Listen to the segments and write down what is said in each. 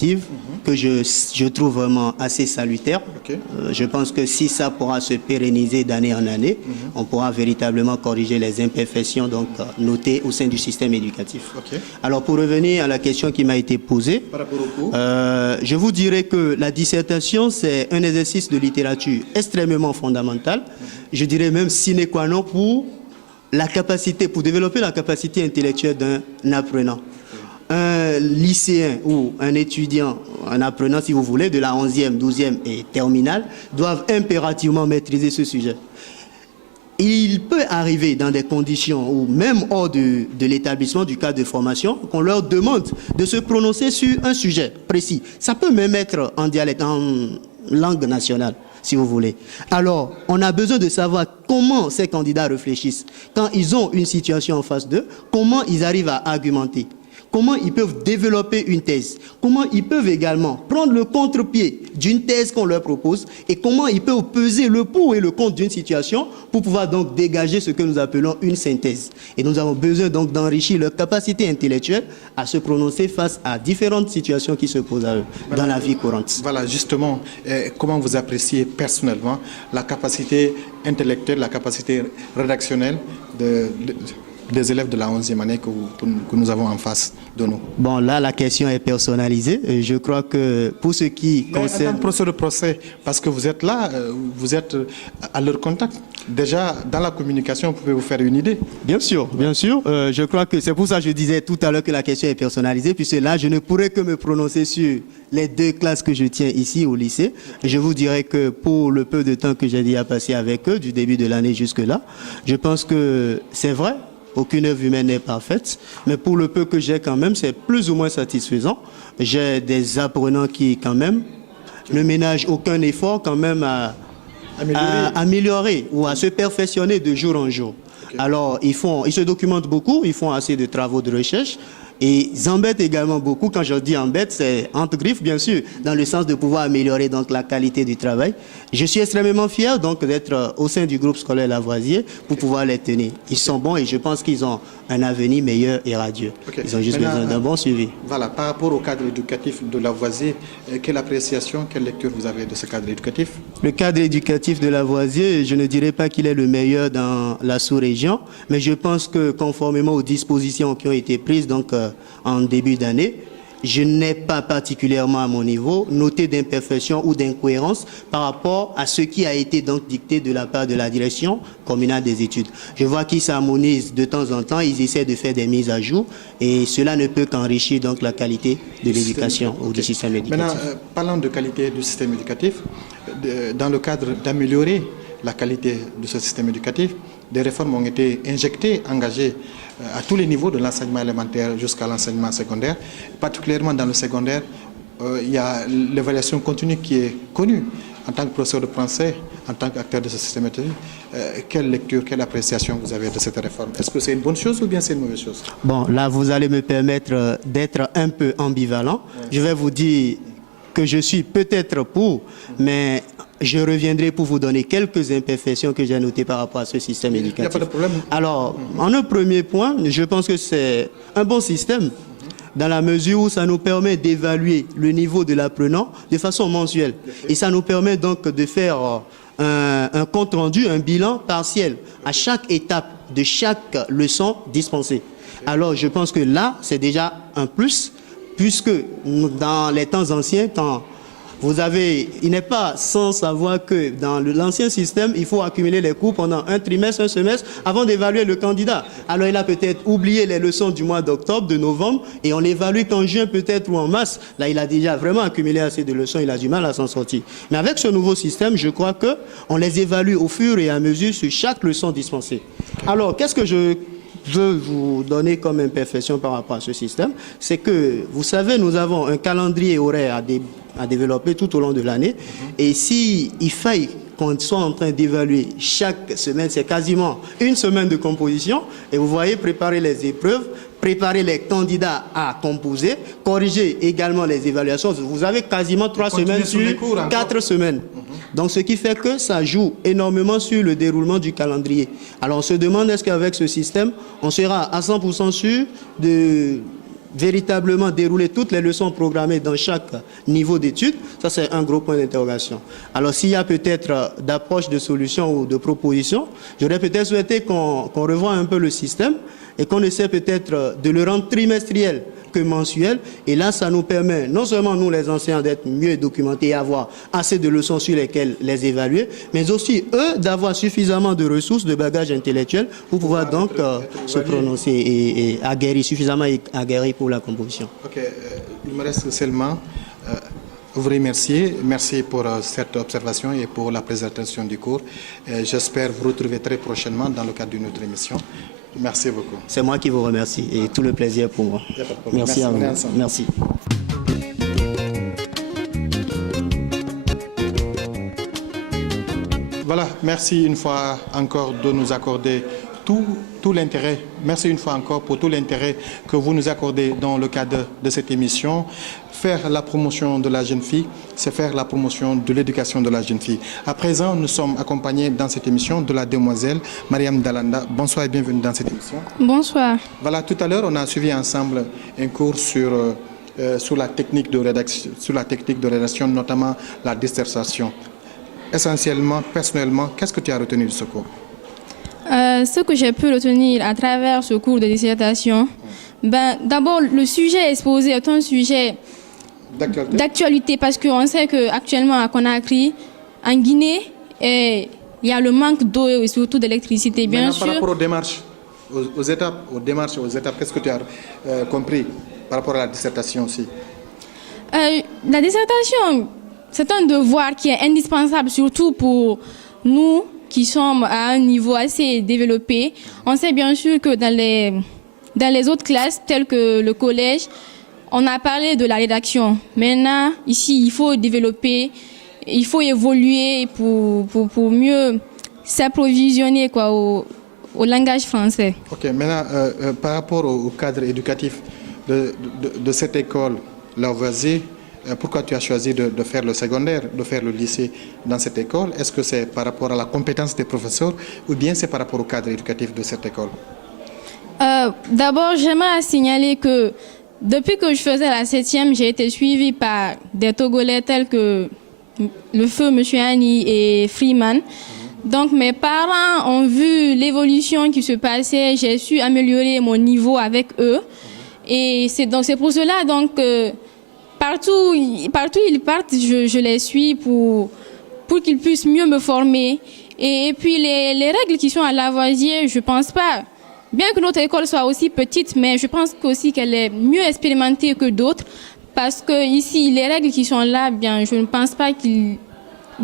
que je trouve vraiment assez salutaire. Okay. Je pense que si ça pourra se pérenniser d'année en année, on pourra véritablement corriger les imperfections donc, notées au sein du système éducatif. Okay. Alors pour revenir à la question qui m'a été posée, par rapport au cours, je vous dirais que la dissertation c'est un exercice de littérature extrêmement fondamental, je dirais même sine qua non pour la capacité, pour développer la capacité intellectuelle d'un apprenant. Un lycéen ou un étudiant, un apprenant si vous voulez, de la 11e, 12e et terminale, doivent impérativement maîtriser ce sujet. Il peut arriver dans des conditions ou même hors de l'établissement du cadre de formation qu'on leur demande de se prononcer sur un sujet précis. Ça peut même être en dialecte, en langue nationale, si vous voulez. Alors, on a besoin de savoir comment ces candidats réfléchissent. Quand ils ont une situation en face d'eux, comment ils arrivent à argumenter. Comment ils peuvent développer une thèse, comment ils peuvent également prendre le contre-pied d'une thèse qu'on leur propose et comment ils peuvent peser le pour et le contre d'une situation pour pouvoir donc dégager ce que nous appelons une synthèse. Et nous avons besoin donc d'enrichir leur capacité intellectuelle à se prononcer face à différentes situations qui se posent à eux dans la vie courante. Voilà, justement, comment vous appréciez personnellement la capacité intellectuelle, la capacité rédactionnelle des élèves de la 11e année que nous avons en face de nous? Bon, là, la question est personnalisée. Je crois que pour ce qui concerne... En tant que professeur de procès, parce que vous êtes là, vous êtes à leur contact. Déjà, dans la communication, vous pouvez vous faire une idée. Bien sûr, bien sûr. Je crois que c'est pour ça que je disais tout à l'heure que la question est personnalisée, puisque là, je ne pourrais que me prononcer sur les deux classes que je tiens ici au lycée. Je vous dirais que pour le peu de temps que j'ai déjà passé avec eux, du début de l'année jusque-là, je pense que c'est vrai. Aucune œuvre humaine n'est parfaite, mais pour le peu que j'ai quand même, c'est plus ou moins satisfaisant. J'ai des apprenants qui quand même ne ménagent aucun effort quand même à améliorer ou à se perfectionner de jour en jour. Okay. Alors, ils se documentent beaucoup, ils font assez de travaux de recherche. Et ils embêtent également beaucoup. Quand je dis embête, c'est entre griffes, bien sûr, dans le sens de pouvoir améliorer donc, la qualité du travail. Je suis extrêmement fier donc d'être au sein du groupe scolaire Lavoisier pour pouvoir les tenir. Ils sont bons et je pense qu'ils ont un avenir meilleur et radieux. Okay. Ils ont juste besoin d'un bon suivi. Voilà, par rapport au cadre éducatif de Lavoisier, quelle appréciation, quelle lecture vous avez de ce cadre éducatif? Le cadre éducatif de Lavoisier, je ne dirais pas qu'il est le meilleur dans la sous-région, mais je pense que conformément aux dispositions qui ont été prises donc, en début d'année, je n'ai pas particulièrement à mon niveau noté d'imperfection ou d'incohérence par rapport à ce qui a été donc dicté de la part de la direction communale des études. Je vois qu'ils s'harmonisent de temps en temps, ils essaient de faire des mises à jour et cela ne peut qu'enrichir donc la qualité de l'éducation ou du système éducatif. Maintenant, parlant de qualité du système éducatif, dans le cadre d'améliorer la qualité de ce système éducatif, des réformes ont été injectées, engagées à tous les niveaux de l'enseignement élémentaire jusqu'à l'enseignement secondaire. Particulièrement dans le secondaire, il y a l'évaluation continue qui est connue. En tant que professeur de français, en tant qu'acteur de ce système éducatif, quelle lecture, quelle appréciation vous avez de cette réforme? Est-ce que c'est une bonne chose ou bien c'est une mauvaise chose? Bon, là, vous allez me permettre d'être un peu ambivalent. Ouais. Je vais vous dire que je suis peut-être pour, mais je reviendrai pour vous donner quelques imperfections que j'ai notées par rapport à ce système éducatif. Il n'y a pas de problème. Alors, en un premier point, je pense que c'est un bon système dans la mesure où ça nous permet d'évaluer le niveau de l'apprenant de façon mensuelle. Et ça nous permet donc de faire un compte rendu, un bilan partiel à chaque étape de chaque leçon dispensée. Alors, je pense que là, c'est déjà un plus, puisque dans les temps anciens, il n'est pas sans savoir que dans l'ancien système, il faut accumuler les cours pendant un trimestre, un semestre, avant d'évaluer le candidat. Alors il a peut-être oublié les leçons du mois d'octobre, de novembre, et on l'évalue qu'en juin peut-être ou en mars. Là, il a déjà vraiment accumulé assez de leçons, il a du mal à s'en sortir. Mais avec ce nouveau système, je crois qu'on les évalue au fur et à mesure sur chaque leçon dispensée. Alors, qu'est-ce que je veux vous donner comme imperfection par rapport à ce système? C'est que, vous savez, nous avons un calendrier horaire à développer tout au long de l'année. Et s'il faille qu'on soit en train d'évaluer chaque semaine, c'est quasiment une semaine de composition. Et vous voyez, préparer les épreuves, préparer les candidats à composer, corriger également les évaluations. Vous avez quasiment 3 semaines sur 4 semaines. Donc, ce qui fait que ça joue énormément sur le déroulement du calendrier. Alors, on se demande, est-ce qu'avec ce système, on sera à 100% sûr véritablement dérouler toutes les leçons programmées dans chaque niveau d'études? Ça, c'est un gros point d'interrogation. Alors, s'il y a peut-être d'approche de solution ou de proposition, j'aurais peut-être souhaité qu'on revoie un peu le système et qu'on essaie peut-être de le rendre trimestriel que mensuel. Et là, ça nous permet, non seulement nous les enseignants, d'être mieux documentés et avoir assez de leçons sur lesquelles les évaluer, mais aussi eux d'avoir suffisamment de ressources, de bagages intellectuels pour pouvoir donc se prononcer et aguerrir, suffisamment aguerrir pour la composition. Ok, il me reste seulement vous remercier. Merci pour cette observation et pour la présentation du cours. J'espère vous retrouver très prochainement dans le cadre d'une autre émission. Merci beaucoup. C'est moi qui vous remercie et tout le plaisir pour moi. Merci à vous. Merci. Voilà, merci une fois encore de nous accorder tout l'intérêt. Merci une fois encore pour tout l'intérêt que vous nous accordez dans le cadre de cette émission. Faire la promotion de la jeune fille, c'est faire la promotion de l'éducation de la jeune fille. À présent, nous sommes accompagnés dans cette émission de la demoiselle Mariam Dalanda. Bonsoir et bienvenue dans cette émission. Bonsoir. Voilà, tout à l'heure, on a suivi ensemble un cours sur la technique de rédaction, notamment la dissertation. Essentiellement, personnellement, qu'est-ce que tu as retenu de ce cours? Ce que j'ai pu retenir à travers ce cours de dissertation, d'abord, le sujet exposé est un sujet d'actualité parce qu'on sait qu'actuellement à Conakry, en Guinée, il y a le manque d'eau et surtout d'électricité, bien sûr. Par rapport aux démarches, aux étapes, qu'est-ce que tu as compris par rapport à la dissertation aussi? La dissertation, c'est un devoir qui est indispensable, surtout pour nous qui sommes à un niveau assez développé. On sait bien sûr que dans les autres classes, telles que le collège, on a parlé de la rédaction. Maintenant, ici, il faut développer, il faut évoluer pour mieux s'approvisionner au langage français. Ok, maintenant, par rapport au cadre éducatif de cette école, Lavoisier, pourquoi tu as choisi de faire le secondaire, de faire le lycée dans cette école? Est-ce que c'est par rapport à la compétence des professeurs ou bien c'est par rapport au cadre éducatif de cette école? D'abord, j'aimerais signaler que depuis que je faisais la 7e, j'ai été suivie par des Togolais tels que le feu M. Annie et Freeman. Donc mes parents ont vu l'évolution qui se passait, j'ai su améliorer mon niveau avec eux. Et c'est pour cela donc partout ils partent, je les suis pour qu'ils puissent mieux me former. Et puis les règles qui sont à Lavoisier, je ne pense pas, bien que notre école soit aussi petite, mais je pense aussi qu'elle est mieux expérimentée que d'autres, parce que ici, les règles qui sont là, bien, je ne pense pas qu'ils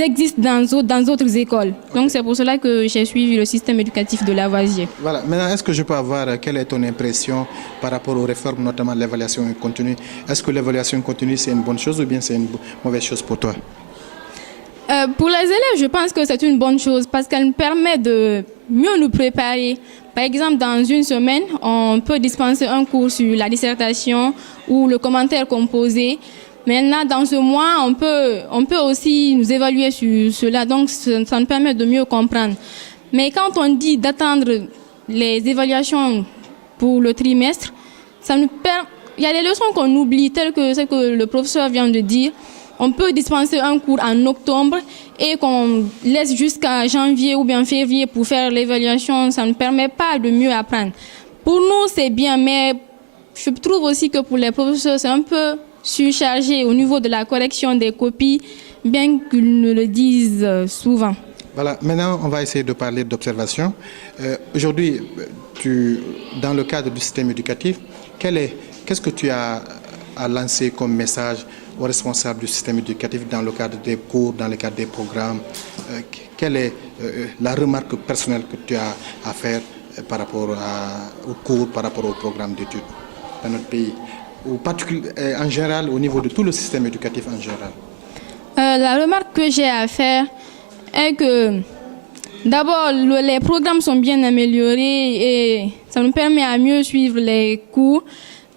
existent dans d'autres écoles. Okay. Donc c'est pour cela que j'ai suivi le système éducatif de Lavoisier. Voilà. Maintenant, est-ce que je peux avoir quelle est ton impression par rapport aux réformes, notamment l'évaluation continue? Est-ce que l'évaluation continue, c'est une bonne chose ou bien c'est une mauvaise chose pour toi? Pour les élèves, je pense que c'est une bonne chose parce qu'elle nous permet de mieux nous préparer. Par exemple, dans une semaine, on peut dispenser un cours sur la dissertation ou le commentaire composé. Maintenant, dans ce mois, on peut aussi nous évaluer sur cela, donc ça nous permet de mieux comprendre. Mais quand on dit d'attendre les évaluations pour le trimestre, il y a des leçons qu'on oublie, telles que ce que le professeur vient de dire. On peut dispenser un cours en octobre et qu'on laisse jusqu'à janvier ou bien février pour faire l'évaluation. Ça ne permet pas de mieux apprendre. Pour nous, c'est bien, mais je trouve aussi que pour les professeurs, c'est un peu surchargé au niveau de la correction des copies, bien qu'ils ne le disent souvent. Voilà, maintenant on va essayer de parler d'observation. Aujourd'hui, dans le cadre du système éducatif, qu'est-ce que tu as à lancer comme message aux responsables du système éducatif dans le cadre des cours, dans le cadre des programmes? Quelle est la remarque personnelle que tu as à faire par rapport aux cours, par rapport au programme d'études dans notre pays, ou en général au niveau de tout le système éducatif en général? La remarque que j'ai à faire est que d'abord les programmes sont bien améliorés et ça nous permet à mieux suivre les cours.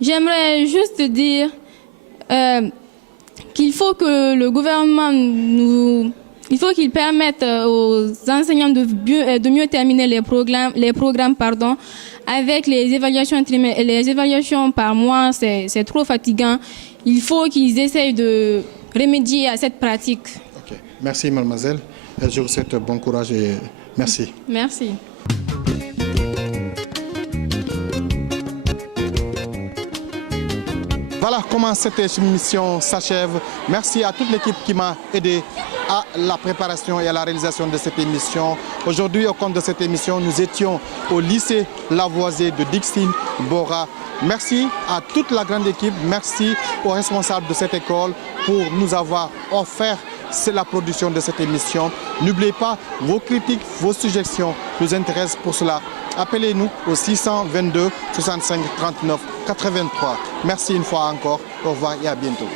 J'aimerais juste dire qu'il faut que le gouvernement nous Il faut qu'ils permettent aux enseignants de mieux terminer les programmes avec les évaluations par mois, c'est trop fatigant. Il faut qu'ils essayent de remédier à cette pratique. Okay. Merci mademoiselle, je vous souhaite bon courage et merci. Merci. Voilà comment cette émission s'achève. Merci à toute l'équipe qui m'a aidé à la préparation et à la réalisation de cette émission. Aujourd'hui, au compte de cette émission, nous étions au lycée Lavoisier de Dixine Bora. Merci à toute la grande équipe, merci aux responsables de cette école pour nous avoir offert la production de cette émission. N'oubliez pas, vos critiques, vos suggestions nous intéressent pour cela. Appelez-nous au 622 65 39 83. Merci une fois encore. Au revoir et à bientôt.